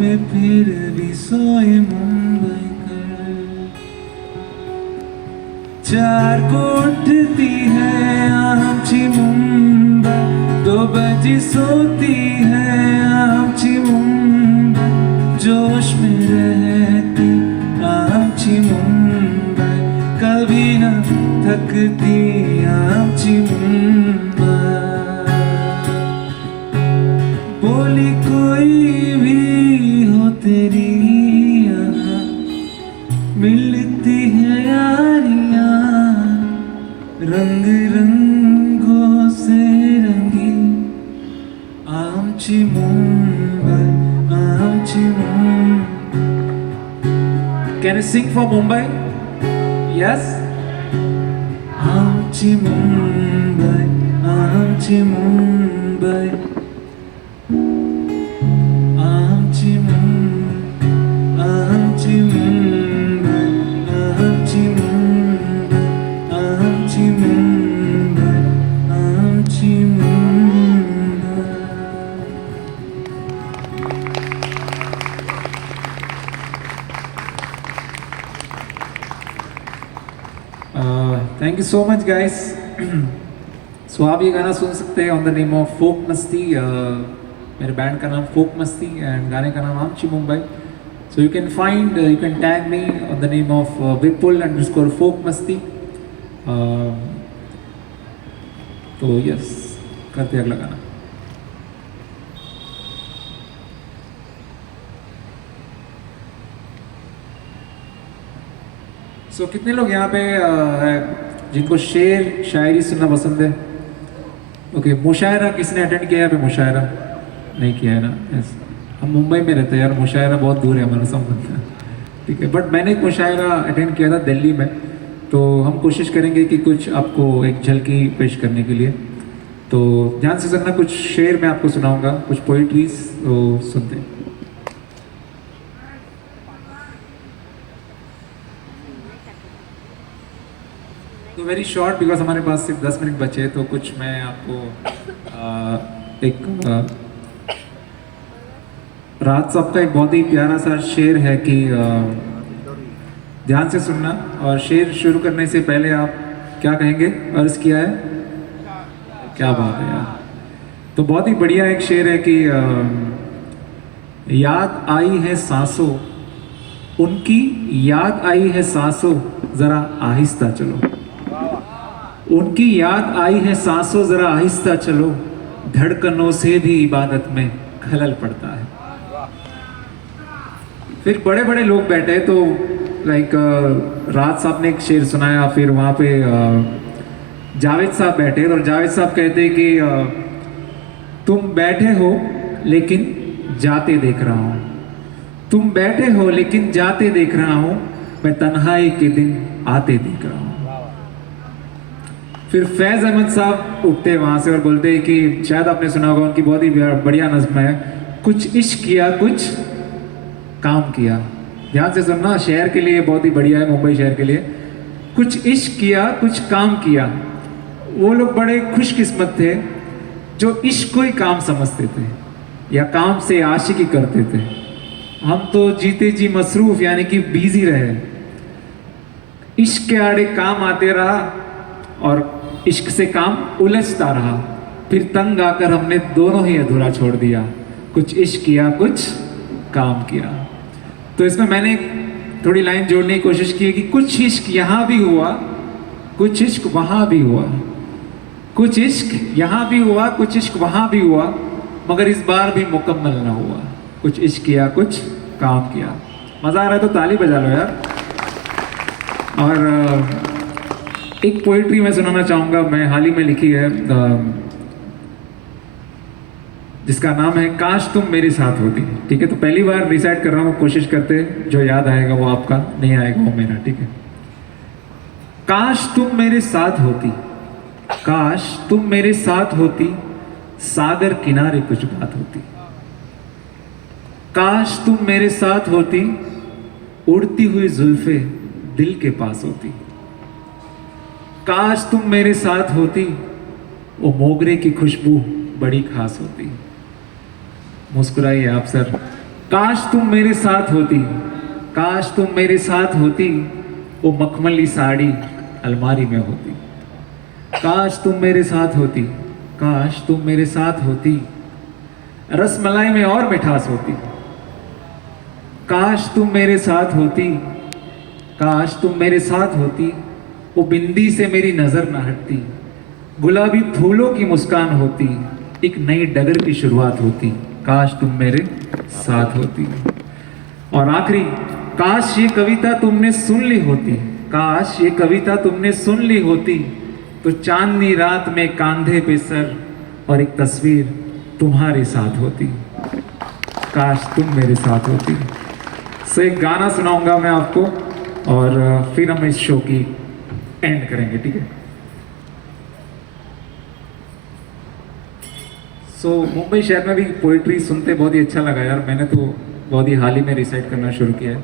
पे फिर भी सोए मुंबई कर। चार को उठती है आमची मुंबई, 2 बजे सोती है आमची मुंबई, जोश में रहती आमची मुंबई, कभी न थकती आमची मुंबई। बोली कोई भी हो तेरी यहाँ, मिलती है यारियाँ, रंग रंगों से रंगी आमची मुंबई, आमची Mumbai. Can you sing for Mumbai? Yes? आमची मुंबई, आमची मुंबई, आमची मुंबई, आमची मुंबई, आमची मुंबई, आमची मुंबई, आमची Mumbai. Thank you so much guys. So आप ये गाना सुन सकते हैं on the name of folk Masti. मेरे बैंड का नाम फोक मस्ती एंड गाने का नाम आमची Mumbai. So you can find, you can tag me on the name of Vipul folk Masti. तो यस, करते हैं अगला गाना। सो कितने लोग यहाँ पे हैं जिनको शेर शायरी सुनना पसंद है? ओके, मुशायरा किसने अटेंड किया है यहाँ पे? मुशायरा नहीं किया है ना? यस, हम मुंबई में रहते हैं यार, मुशायरा बहुत दूर है हमारा संबंध। ठीक है, बट मैंने एक मुशायरा अटेंड किया था दिल्ली में, तो हम कोशिश करेंगे कि कुछ आपको एक झलकी पेश करने के लिए। तो ध्यान से सुनना, कुछ शेर मैं आपको सुनाऊंगा, कुछ पोइट्रीज, तो सुनते हैं। तो वेरी शॉर्ट, बिकॉज हमारे पास सिर्फ 10 मिनट बचे, तो कुछ मैं आपको राहत साहब का एक बहुत ही प्यारा सा शेर है कि ध्यान से सुनना, और शेर शुरू करने से पहले आप क्या कहेंगे? अर्ज किया है, क्या बात है यार। तो बहुत ही बढ़िया एक शेर है कि याद आई है सांसों उनकी, याद आई है सांसों जरा आहिस्ता चलो, उनकी याद आई है सांसों जरा आहिस्ता चलो, धड़कनों से भी इबादत में खलल पड़ता है। फिर बड़े बड़े लोग बैठे, तो लाइक राहत साहब ने एक शेर सुनाया, फिर वहाँ पे जावेद साहब बैठे, और जावेद साहब कहते कि तुम बैठे हो लेकिन जाते देख रहा हूँ, तुम बैठे हो लेकिन जाते देख रहा हूँ, मैं तन्हाई के दिन आते देख रहा हूँ। फिर फैज अहमद साहब उठते वहाँ से और बोलते हैं कि शायद आपने सुना होगा, उनकी बहुत ही बढ़िया नज़्म है, कुछ इश्क किया कुछ काम किया। ध्यान से सुनना, शहर के लिए बहुत ही बढ़िया है, मुंबई शहर के लिए। कुछ इश्क किया कुछ काम किया। वो लोग बड़े खुशकिस्मत थे जो इश्क को ही काम समझते थे या काम से आशिकी करते थे। हम तो जीते जी मसरूफ यानी कि बिजी रहे, इश्क के आड़े काम आते रहा और इश्क से काम उलझता रहा, फिर तंग आकर हमने दोनों ही अधूरा छोड़ दिया, कुछ इश्क किया कुछ काम किया। तो इसमें मैंने थोड़ी लाइन जोड़ने की कोशिश की है कि कुछ इश्क यहाँ भी हुआ कुछ इश्क वहाँ भी हुआ, कुछ इश्क यहाँ भी हुआ कुछ इश्क वहाँ भी हुआ, मगर इस बार भी मुकम्मल ना हुआ, कुछ इश्क किया कुछ काम किया। मज़ा आ रहा है तो ताली बजा लो यार। और एक पोइट्री मैं सुनाना चाहूँगा, मैं हाल ही में लिखी है, जिसका नाम है काश तुम मेरे साथ होती। ठीक है, तो पहली बार रिसाइट कर रहा हूँ, कोशिश करते जो याद आएगा वो आपका, नहीं आएगा वो मेरा। ठीक है, काश तुम मेरे साथ होती, काश तुम मेरे साथ होती, सागर किनारे कुछ बात होती। काश तुम मेरे साथ होती, उड़ती हुई जुल्फे दिल के पास होती। काश तुम मेरे साथ होती, वो मोगरे की खुशबू बड़ी खास होती। मुस्कुराइए आप सर, काश तुम मेरे साथ होती, काश तुम मेरे साथ होती, वो मखमली साड़ी अलमारी में होती। काश तुम मेरे साथ होती, काश तुम मेरे साथ होती, रसमलाई में और मिठास होती। काश तुम मेरे साथ होती, काश तुम मेरे साथ होती, वो बिंदी से मेरी नजर न हटती, गुलाबी फूलों की मुस्कान होती, एक नई डगर की शुरुआत होती। काश तुम मेरे साथ होती। और आखिरी, काश ये कविता तुमने सुन ली होती, काश ये कविता तुमने सुन ली होती, तो चांदनी रात में कांधे पे सर और एक तस्वीर तुम्हारे साथ होती। काश तुम मेरे साथ होती। सो एक गाना सुनाऊंगा मैं आपको और फिर हम इस शो की एंड करेंगे, ठीक है। सो मुंबई शहर में भी पोइट्री सुनते बहुत ही अच्छा लगा यार। मैंने तो बहुत ही हाल ही में रिसाइट करना शुरू किया है।